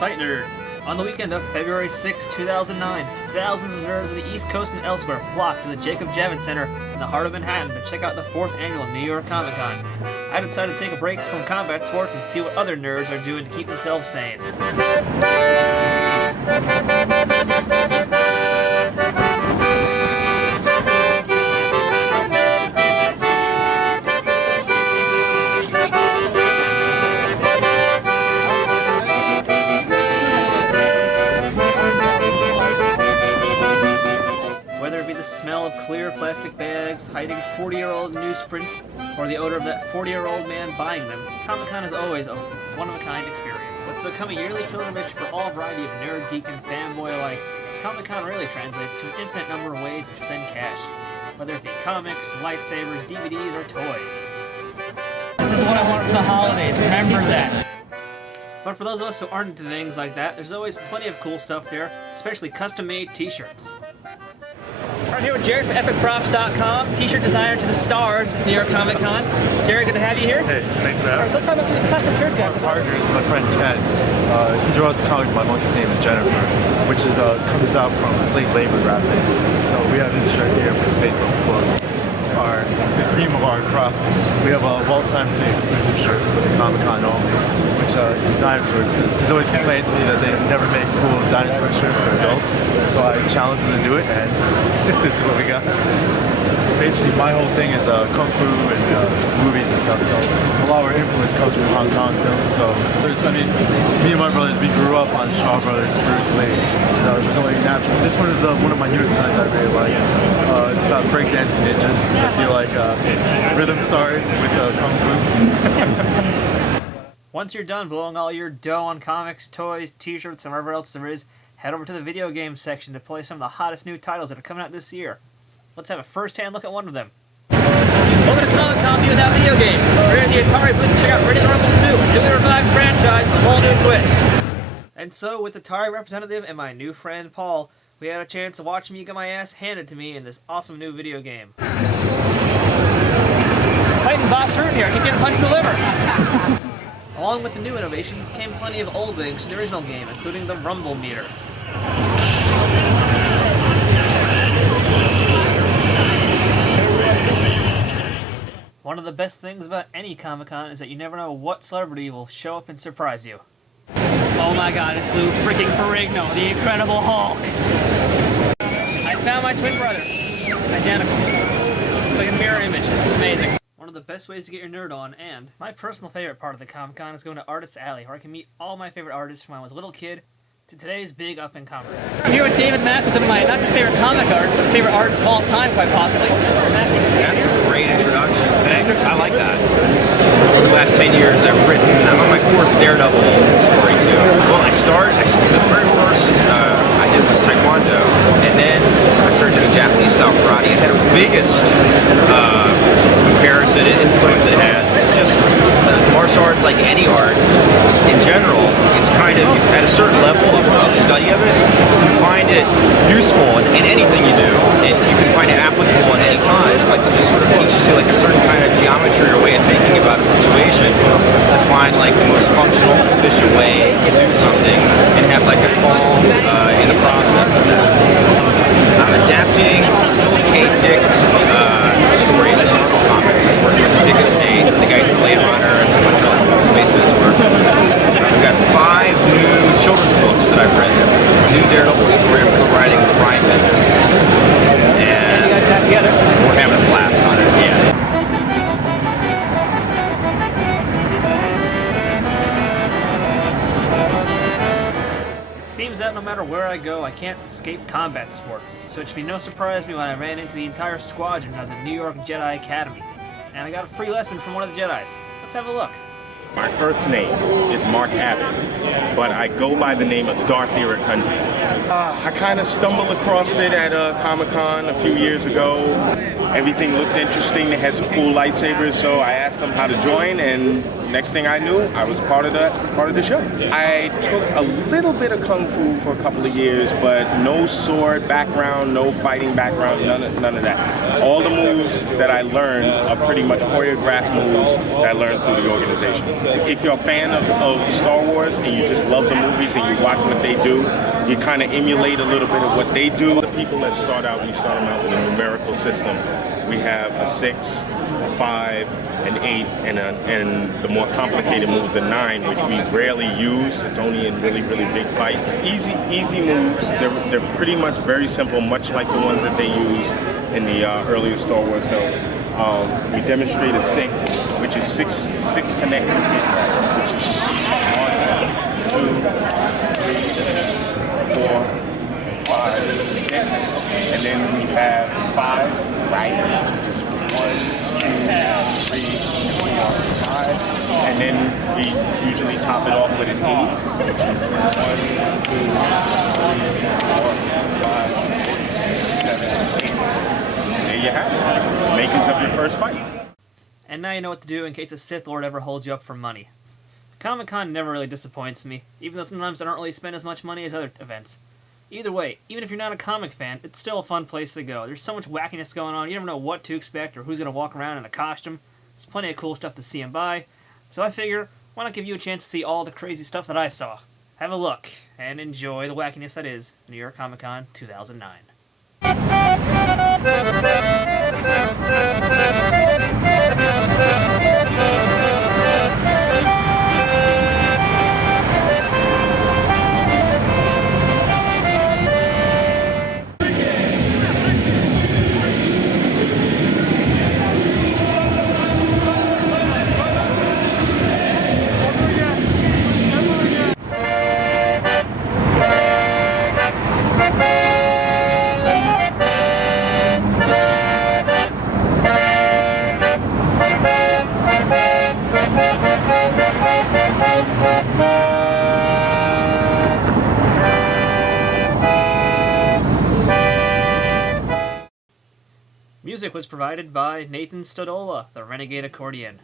Fight Nerd. On the weekend of February 6, 2009, thousands of nerds of the East Coast and elsewhere flocked to the Jacob Javits Center in the heart of Manhattan to check out the 4th annual New York Comic Con. I decided to take a break from combat sports and see what other nerds are doing to keep themselves sane. Whether it be the smell of clear plastic bags hiding 40-year-old newsprint, or the odor of that 40-year-old man buying them, Comic-Con is always a one-of-a-kind experience. What's become a yearly pilgrimage for all variety of nerd, geek, and fanboy alike, Comic-Con really translates to an infinite number of ways to spend cash, whether it be comics, lightsabers, DVDs, or toys. This is what I want for the holidays, remember that. But for those of us who aren't into things like that, there's always plenty of cool stuff there, especially custom-made t-shirts. I'm here with Jared from EpicProps.com, t-shirt designer to the stars at New York Comic Con. Jared, good to have you here. Hey, thanks for having me. Let's talk about some of these custom shirts you have. My partner is my friend Ken. He draws the comic. My monkey's name is Jennifer, which is comes out from slave labor graphics. So we have this shirt here, which is based on the book. The cream of our crop. We have a Walt Simonson exclusive shirt for the Comic Con only, which is a dinosaur, because he's always complained to me that they never make cool dinosaur shirts for adults. So I challenged him to do it, and this is what we got. Basically, my whole thing is kung fu and movies and stuff. So a lot of our influence comes from Hong Kong films. So me and my brothers, we grew up on Shaw Brothers, Bruce Lee. So it was only natural. This one is one of my newest designs I really like. It's about breakdancing ninjas, because I feel like rhythm started with kung fu. Once you're done blowing all your dough on comics, toys, t-shirts, and whatever else there is, head over to the video game section to play some of the hottest new titles that are coming out this year. Let's have a first-hand look at one of them. Welcome to Comic Con without video games. We're here at the Atari booth to check out Ready to Rumble 2, a newly revived franchise with a whole new twist. And so, with the Atari representative and my new friend Paul, we had a chance to watch me get my ass handed to me in this awesome new video game. Fighting Boss Fruit here, I keep getting punched in the liver. Along with the new innovations came plenty of old things from the original game, including the Rumble Meter. One of the best things about any Comic-Con is that you never know what celebrity will show up and surprise you. Oh my god, it's Lou freaking Ferrigno, the Incredible Hulk. I found my twin brother. Identical. It's like a mirror image. This is amazing. One of the best ways to get your nerd on, and my personal favorite part of the Comic-Con is going to Artist Alley, where I can meet all my favorite artists from when I was a little kid to today's big up-and-comers. I'm here with David Mack, who's some of my not just favorite comic artists, but favorite artists of all time, quite possibly. That's a great introduction. Thanks. I like that. Over the last 10 years, I'm on my 4th Daredevil story too. Well, the very first I did was Taekwondo, and then I started doing Japanese-style karate. I had a biggest comparison and influence it has. It's just martial arts, like any art in general, is kind of, at a certain level of study of it, you find it useful in anything you do, and you can find it applicable at any time. Like, it just sort of teaches you like a certain kind of geometry or way of thinking about a situation to find like the most functional and efficient way to do something and have like a calm in the process of that. I'm adapting Philip K. Dick stories in Marvel Comics, working with Dick Estate, the guy who Blade Runner and a bunch of other folks based on his work. We've got 5 new children's books that I've written. New Daredevil story I'm co-writing with Brian Bendis. And You guys got together. we're having a blast on it, yeah. It seems that no matter where I go, I can't escape combat sports, so it should be no surprise to me when I ran into the entire squadron of the New York Jedi Academy. And I got a free lesson from one of the Jedis. Let's have a look. My Earth name is Mark Abbott, but I go by the name of Darth Irakundi. I kind of stumbled across it at Comic-Con a few years ago. Everything looked interesting. They had some cool lightsabers, so I asked them how to join, and next thing I knew, I was part of the show. I took a little bit of kung fu for a couple of years, but no sword background, no fighting background, none of that. All the moves that I learned are pretty much choreographed moves that I learned through the organization. If you're a fan of Star Wars and you just love the movies and you watch what they do, you kind of emulate a little bit of what they do. The people that start out, we start them out with a numerical system. We have a 6, a 5, an 8, and the more complicated move, the 9, which we rarely use. It's only in really, really big fights. Easy moves. They're pretty much very simple, much like the ones that they use in the earlier Star Wars films. We demonstrate a 6, which is six connected hits. 1, 2, 3, 4, 5, 6, and then we have 5, right? 1, 2, 3, 4, 5, and then we usually top it off with an 8. 1, 2, 3, 4, 5, 6, 7, 8. There you have it. Makings of your first fight. And now you know what to do in case a Sith Lord ever holds you up for money. Comic-Con never really disappoints me, even though sometimes I don't really spend as much money as other events. Either way, even if you're not a comic fan, it's still a fun place to go. There's so much wackiness going on, you never know what to expect or who's going to walk around in a costume. There's plenty of cool stuff to see and buy, so I figure, why not give you a chance to see all the crazy stuff that I saw? Have a look, and enjoy the wackiness that is New York Comic Con 2009. Music was provided by Nathan Stodola, the Renegade Accordion.